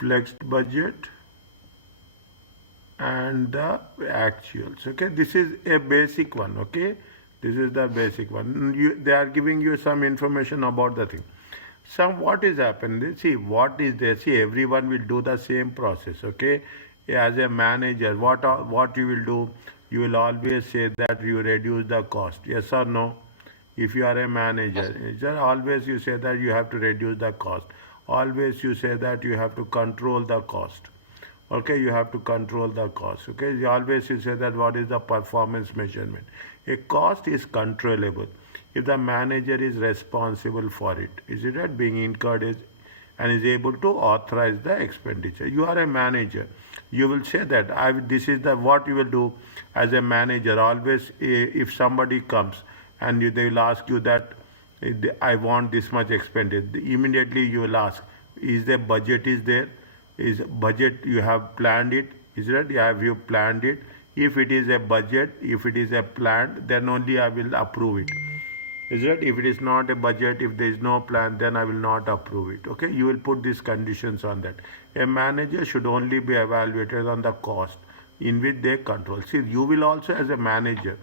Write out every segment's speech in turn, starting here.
flexed budget and the actuals. Okay, this is a basic one. Okay, this is the basic one. They are giving you some information about the thing. Some what is happening? See what is there. See, everyone will do the same process. Okay, as a manager, what you will do? You will always say that you reduce the cost. Yes or no? If you are a manager, always you say that you have to reduce the cost. Always you say that you have to control the cost. Okay, you have to control the cost. Okay, always you say that what is the performance measurement. A cost is controllable if the manager is responsible for it. Is it right? Being incurred is and is able to authorize the expenditure. You are a manager. You will say that this is the what you will do as a manager. Always, if somebody comes and they will ask you that I want this much expended, immediately you will ask, is the budget is there? Is budget you have planned it? Is that have you planned it? If it is a budget, if it is a plan, then only I will approve it. Is that if it is not a budget, if there is no plan, then I will not approve it. Okay, you will put these conditions on that. A manager should only be evaluated on the cost in which they control. See, you will also as a manager,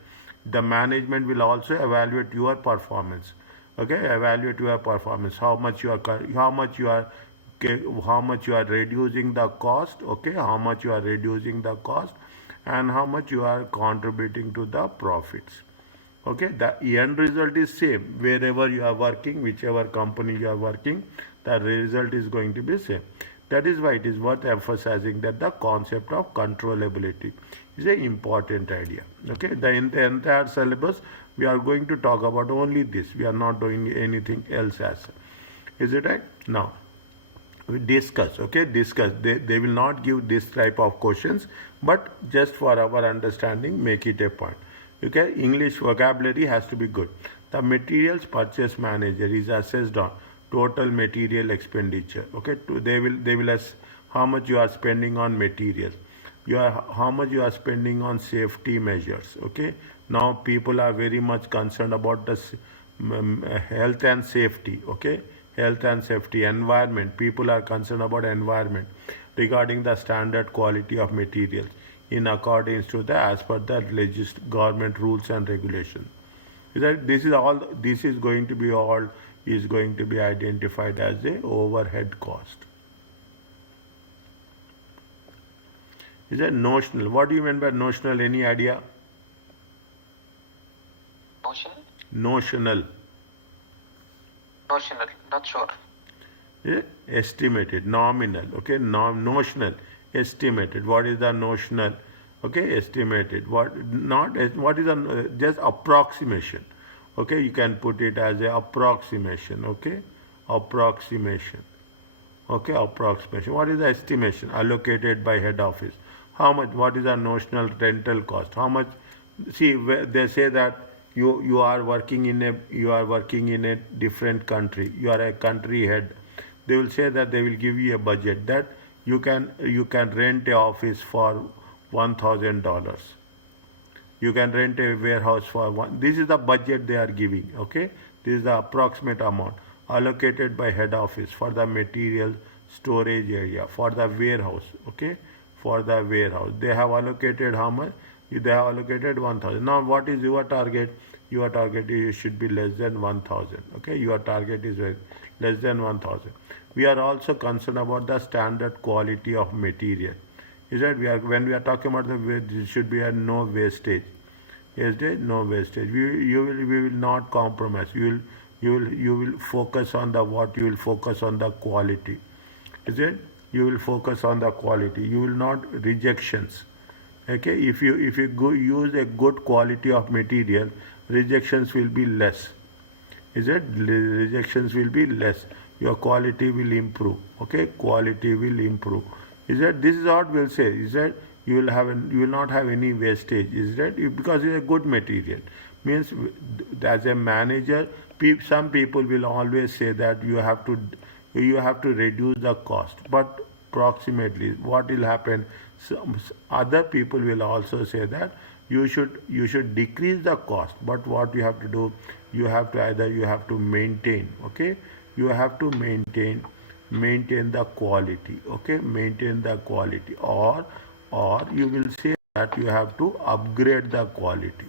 the management will also evaluate your performance. Okay, evaluate your performance. How much you are reducing the cost. Okay, how much you are reducing the cost, and how much you are contributing to the profits. Okay, the end result is same wherever you are working, whichever company you are working, the result is going to be same. That is why it is worth emphasizing that the concept of controllability is an important idea. Okay, in the entire syllabus we are going to talk about only this. We are not doing anything else as. Is it right? Now we discuss. Okay, discuss. They will not give this type of questions, but just for our understanding, make it a point. Okay, English vocabulary has to be good. The materials purchase manager is assessed on total material expenditure. Okay, they will ask how much you are spending on materials. How much you are spending on safety measures. Okay, now people are very much concerned about the health and safety. Okay, health and safety, environment. People are concerned about environment regarding the standard quality of materials in accordance to the as per the government rules and regulations. This is going to be identified as a overhead cost. Is that notional? What do you mean by notional? Any idea? Notional. Not sure. Estimated, nominal. Okay, notional, estimated. What is the notional? Okay, estimated. What is just approximation? Okay, you can put it as a approximation. Okay, approximation. Okay, approximation. What is the estimation? Allocated by head office. How much? What is the notional rental cost? How much? See, they say that you are working in a different country. You are a country head. They will say that they will give you a budget that you can rent a office for $1,000. You can rent a warehouse for one. This is the budget they are giving. Okay, this is the approximate amount allocated by head office for the material storage area, for the warehouse. Okay, for the warehouse they have allocated how much? They have allocated 1,000. Now what is your target? Your target should be less than 1,000. Okay, your target is less than 1,000. We are also concerned about the standard quality of material. Is that when we are talking about there should be a no wastage. No wastage. We will not compromise. You will focus on the what? You will focus on the quality. Is it? You will focus on the quality. You will not rejections. Okay, if you use a good quality of material, rejections will be less. Is it? Rejections will be less. Your quality will improve. Okay, quality will improve. Is that this is what we'll say? Is that you will not have any wastage? Is that because it's a good material? Means as a manager, some people will always say that you have to reduce the cost, but approximately what will happen? Some other people will also say that you should decrease the cost, but what you have to do, you have to maintain. Okay, you have to maintain maintain the quality. Okay, maintain the quality, or you will say that you have to upgrade the quality.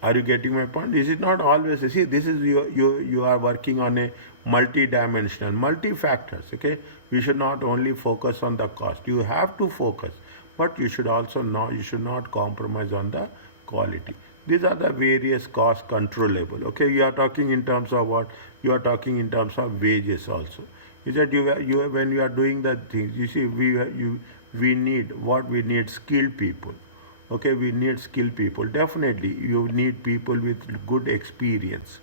Are you getting my point? This is not always, see, this is you are working on a multi-dimensional, multi-factors, okay? You should not only focus on the cost. You have to focus, but you should also not, you should not compromise on the quality. These are the various cost controllable, okay? You are talking in terms of what? You are talking in terms of wages also. Is that you when you are doing the things, you see, we need what? We need skilled people. Okay, we need skilled people. Definitely you need people with good experience.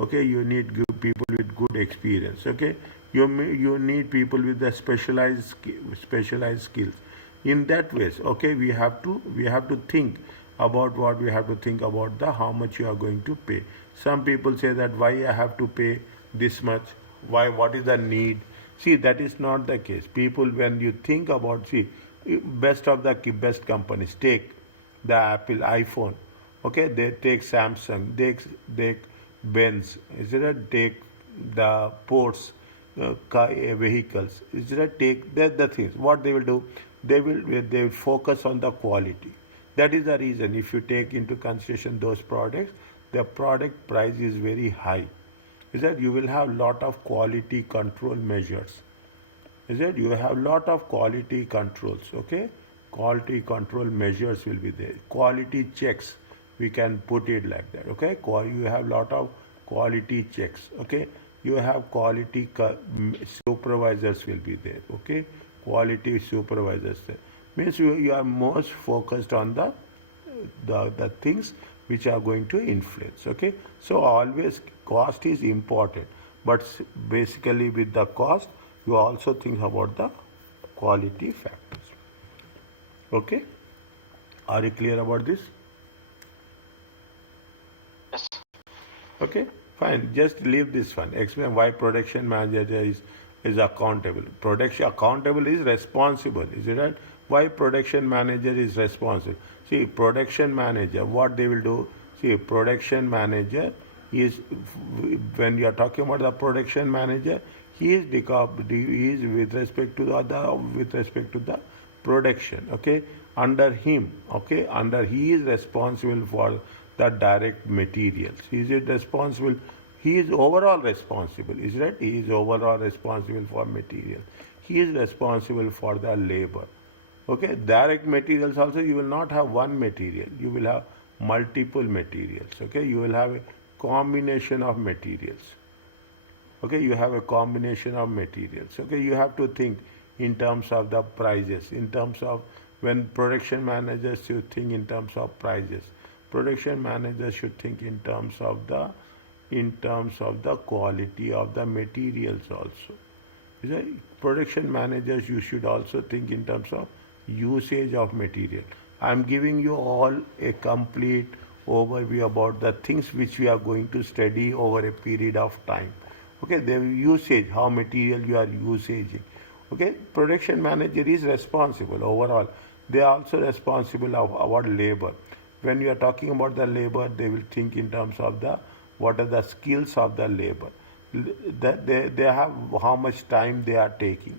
Okay, you need people with good experience. Okay, you need people with the specialized skills. In that ways, okay, we have to think about what we have to think about, the how much you are going to pay. Some people say that why I have to pay this much, why, what is the need. See, that is not the case. People, when you think about, see, best of the best companies, take the Apple iPhone, okay, they take Samsung, they Benz, is it? Take the ports, vehicles, is it? Take the things. What they will do, they will focus on the quality. That is the reason. If you take into consideration those products, the product price is very high. Is that you will have lot of quality control measures. Is it? You have lot of quality controls. Okay, quality control measures will be there. Quality checks, we can put it like that. Okay, you have lot of quality checks. Okay, you have quality supervisors will be there. Okay, quality supervisors there. Means you are most focused on the things which are going to influence. Okay, so always cost is important, but basically with the cost you also think about the quality factors. Okay, are you clear about this? Yes. Okay, fine. Just leave this one. Explain why production manager is accountable. Production accountable is responsible. Is it right? Why production manager is responsible? See, production manager, what they will do. See, production manager is, when you are talking about the production manager, he is with respect to the production. Okay, under him. Okay, under he is responsible for the direct materials. Is it responsible? He is overall responsible. Is right? He is overall responsible for material. He is responsible for the labor. Okay, direct materials also, you will not have one material. You will have multiple materials. Okay, you will have a combination of materials. Okay, you have a combination of materials. Okay, you have to think in terms of the prices, in terms of, when production managers should think in terms of prices, production managers should think in terms of the quality of the materials also. Is it? Production managers, you should also think in terms of usage of material. I am giving you all a complete overview about the things which we are going to study over a period of time. Okay, the usage, how material you are using. Okay, production manager is responsible overall. They are also responsible of our labor. When you are talking about the labor, they will think in terms of the, what are the skills of the labor. They have how much time they are taking.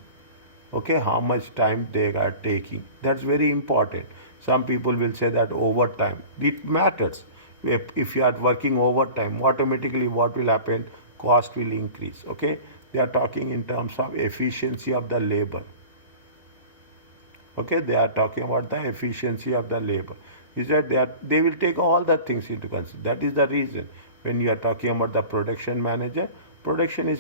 Okay, how much time they are taking. That's very important. Some people will say that overtime. It matters. If you are working overtime, automatically what will happen? Cost will increase. Okay, they are talking in terms of efficiency of the labor. Okay, they are talking about the efficiency of the labor. Is that they will take all the things into consideration. That is the reason when you are talking about the production manager,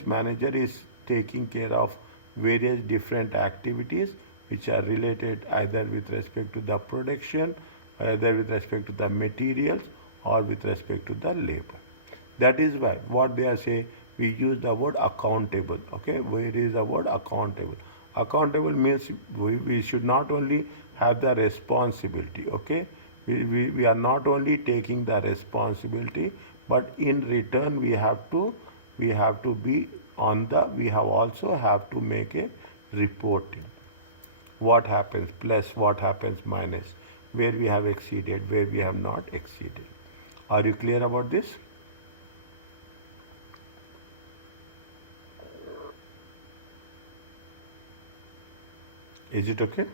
manager is taking care of various different activities which are related either with respect to the production, either with respect to the materials, or with respect to the labor. That is why what they are saying, we use the word accountable. Okay, where is the word accountable? Accountable means we should not only have the responsibility. Okay, we are not only taking the responsibility, but in return we have to be on the, we have also have to make a reporting. What happens plus, what happens minus, where we have exceeded, where we have not exceeded. Are you clear about this? Is it okay?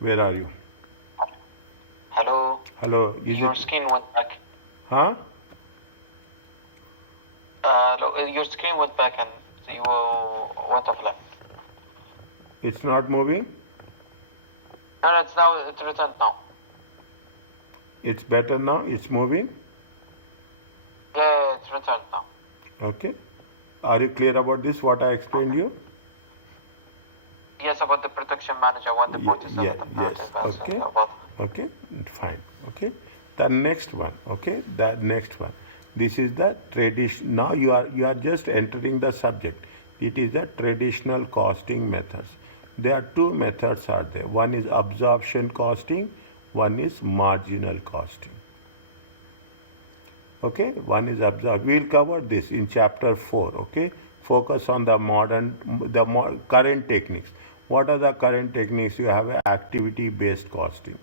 Where are you? Hello. Hello, is Your it? screen went back. Huh? Your screen went back and you went offline. It's not moving? No, it's returned now. It's better now? It's moving? Yeah, it's returned now. Okay. Are you clear about this, what I explained you? Yes, about the protection manager, what the port is Yeah, yes. about. Okay. Okay, fine. Okay. The next one. Okay. The next one. This is the tradition. Now you are just entering the subject. It is the traditional costing methods. There are two methods are there. One is absorption costing, one is marginal costing. Okay, one is absorb. We will cover this in chapter 4. Okay, focus on the current techniques. What are the current techniques? You have activity based costing.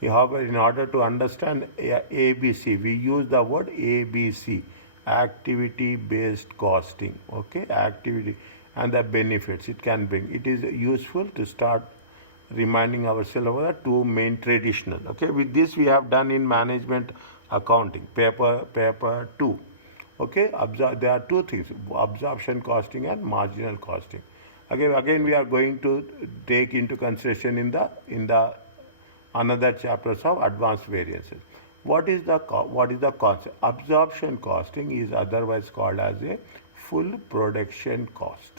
You have in order to understand ABC, we use the word ABC, activity based costing. Okay, activity and the benefits it can bring. It is useful to start reminding ourselves of the two main traditional. Okay, with this we have done in management accounting, paper 2. Okay, there are two things, absorption costing and marginal costing. Again we are going to take into consideration in the another chapters of advanced variances. What is the concept? Absorption costing is otherwise called as a full production cost.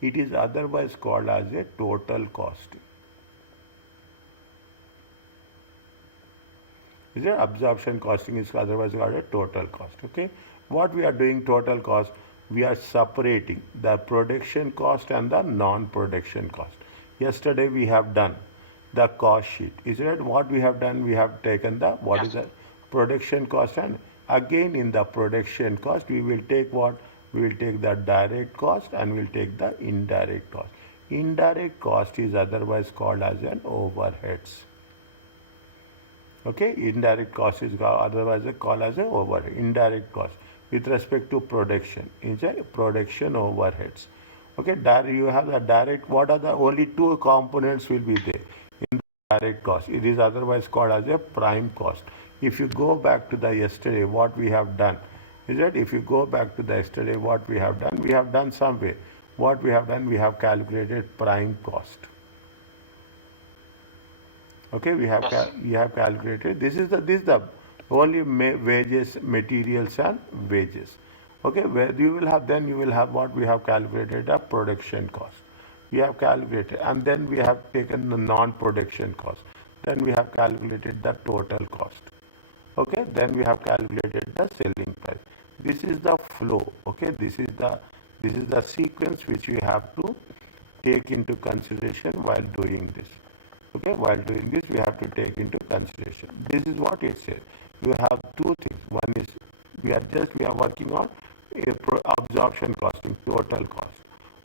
It is otherwise called as a total costing. Is it? Absorption costing is otherwise called a total cost. Okay. What we are doing total cost, we are separating the production cost and the non-production cost. Yesterday we have done the cost sheet. Is it? What we have done? We have taken the what is the production cost, and again in the production cost we will take what? We will take the direct cost and we will take the indirect cost. Indirect cost is otherwise called as an overheads. Okay, indirect cost is otherwise called as a overhead. Indirect cost with respect to production is a production overheads. Okay, you have the direct. What are the only two components will be there in the direct cost? It is otherwise called as a prime cost. If you go back to the yesterday, what we have done is that if you go back to the yesterday, what we have done some way. What we have done, we have calculated prime cost. Okay, we have calculated. This is the only wages, materials and wages. Okay, where you will have what we have calculated a production cost. We have calculated, and then we have taken the non-production cost. Then we have calculated the total cost. Okay, then we have calculated the selling price. This is the flow. Okay, this is the sequence which we have to take into consideration while doing this. Okay, while doing this, we have to take into consideration. This is what it says. You have two things. One is we are working on absorption costing, total cost.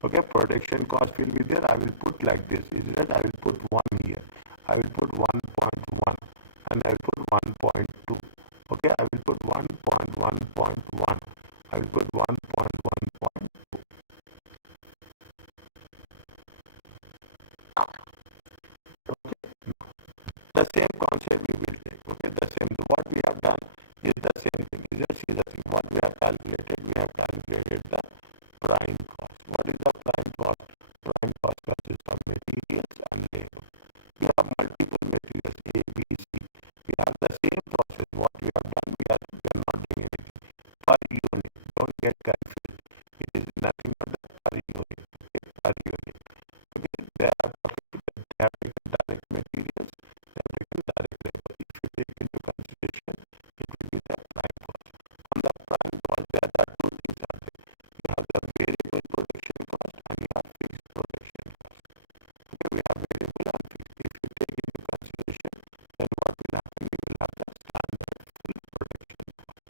Okay, production cost will be there. I will put like this. Is that I will put 1 here. I will put 1.1 and I will put 1.2. Okay, I will put 1.1.1. I will put 1.1.2. The same concept we will take. Okay, the same. What we have done is the same thing. Is just see the thing. What we have calculated, we have calculated the prime cost. What is the prime cost? Prime cost consists of materials and labor. We have multiple materials A, B, C. We have the same process. What we have done, we are not doing anything. Per unit. Don't get confused. It is nothing but the per unit. Okay, per unit. Okay, they have taken direct materials. Direct labor. If you take into consideration, it will be the prime cost. On the prime cost, there are two things are there. You have the variable production cost and you have fixed production cost. Okay, we have variable and fixed. If you take into consideration, then what will happen? You will have the standard full production cost.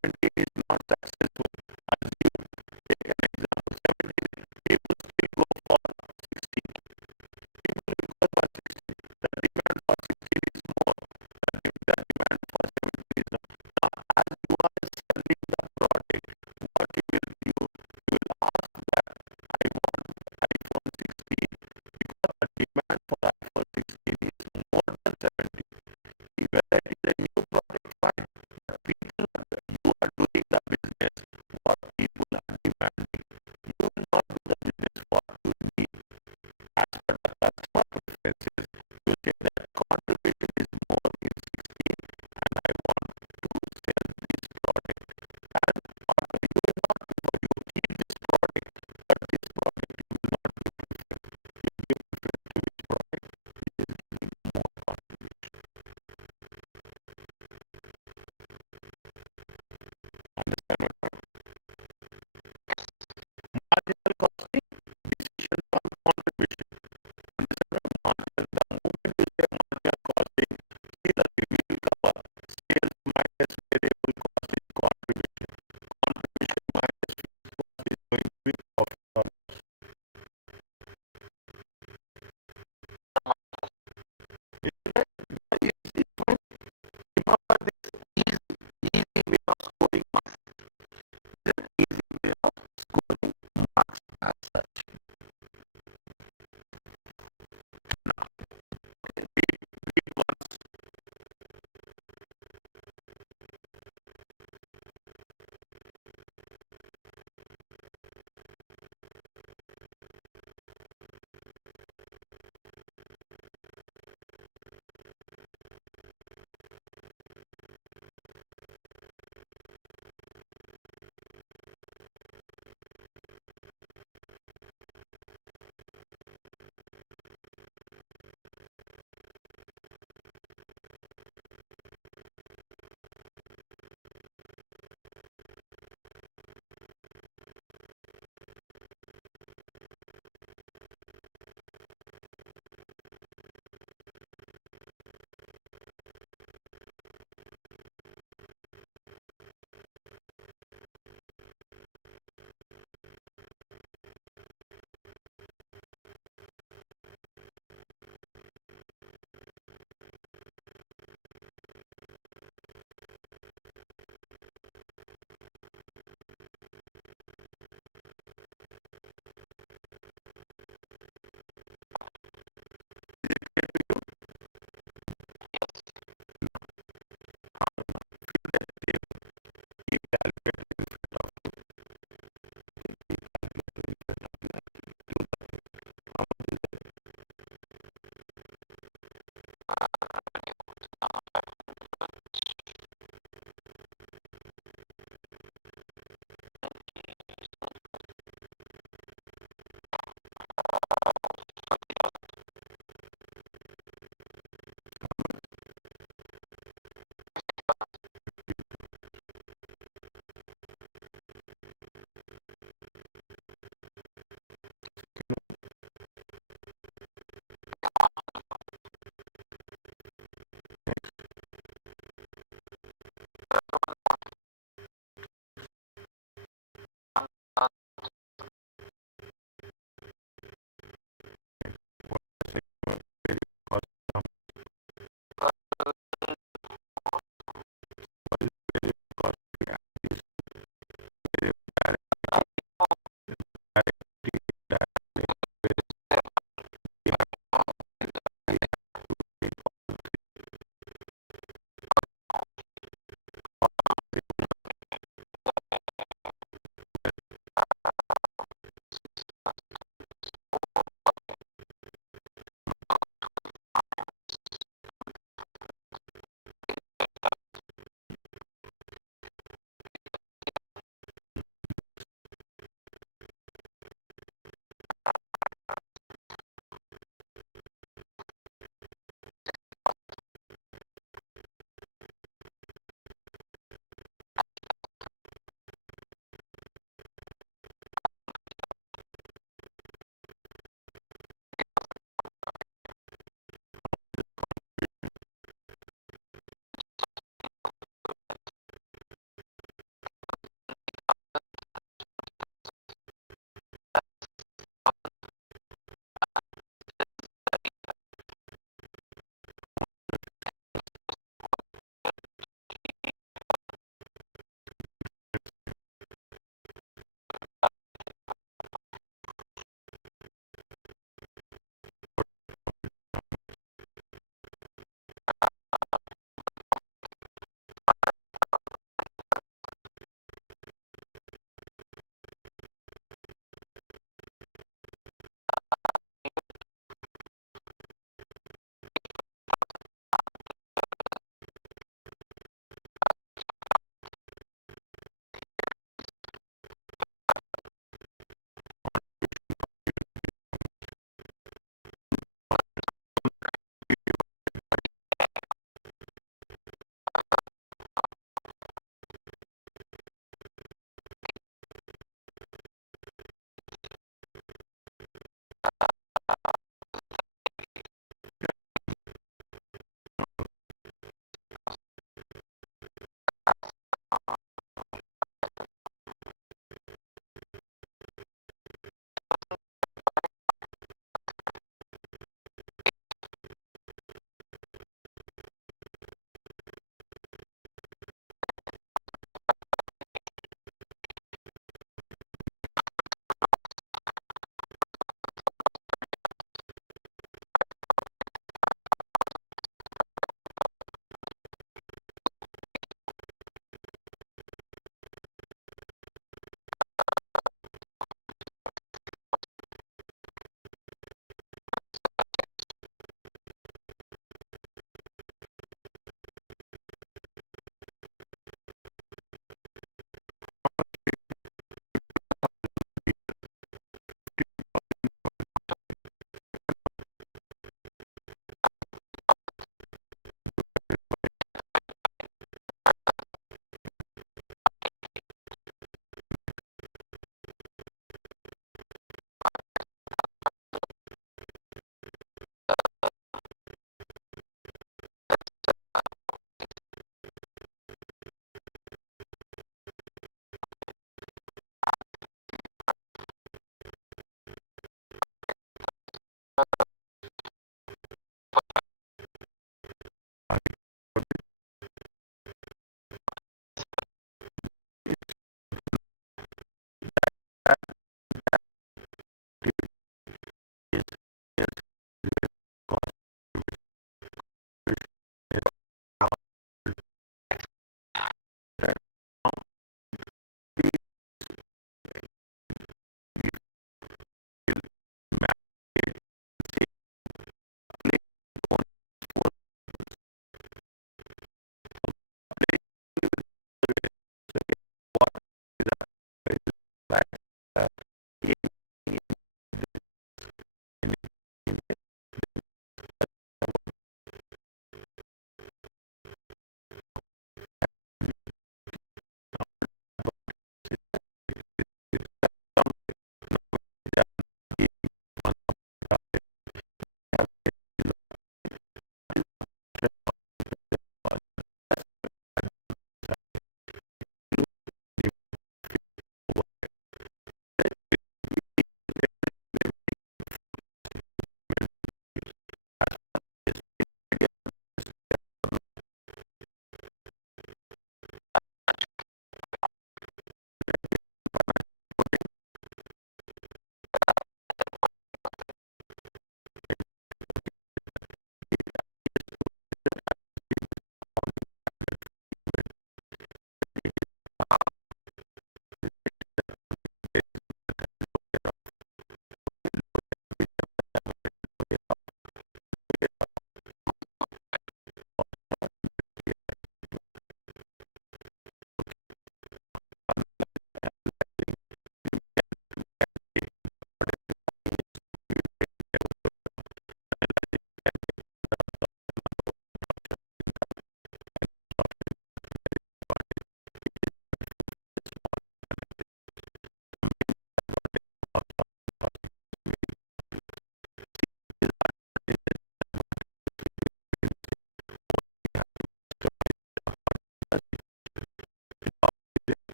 17 is not successful, assume, take an example, 17, people still go for 16. People will go for 16. The demand for 16 is more. The demand for 17 is not. Now, as you are selling the product, what you will do, you will ask that I want iPhone 16 because the demand for iPhone 16 is more than 17. Whether it is a new product, fine. But people, you are doing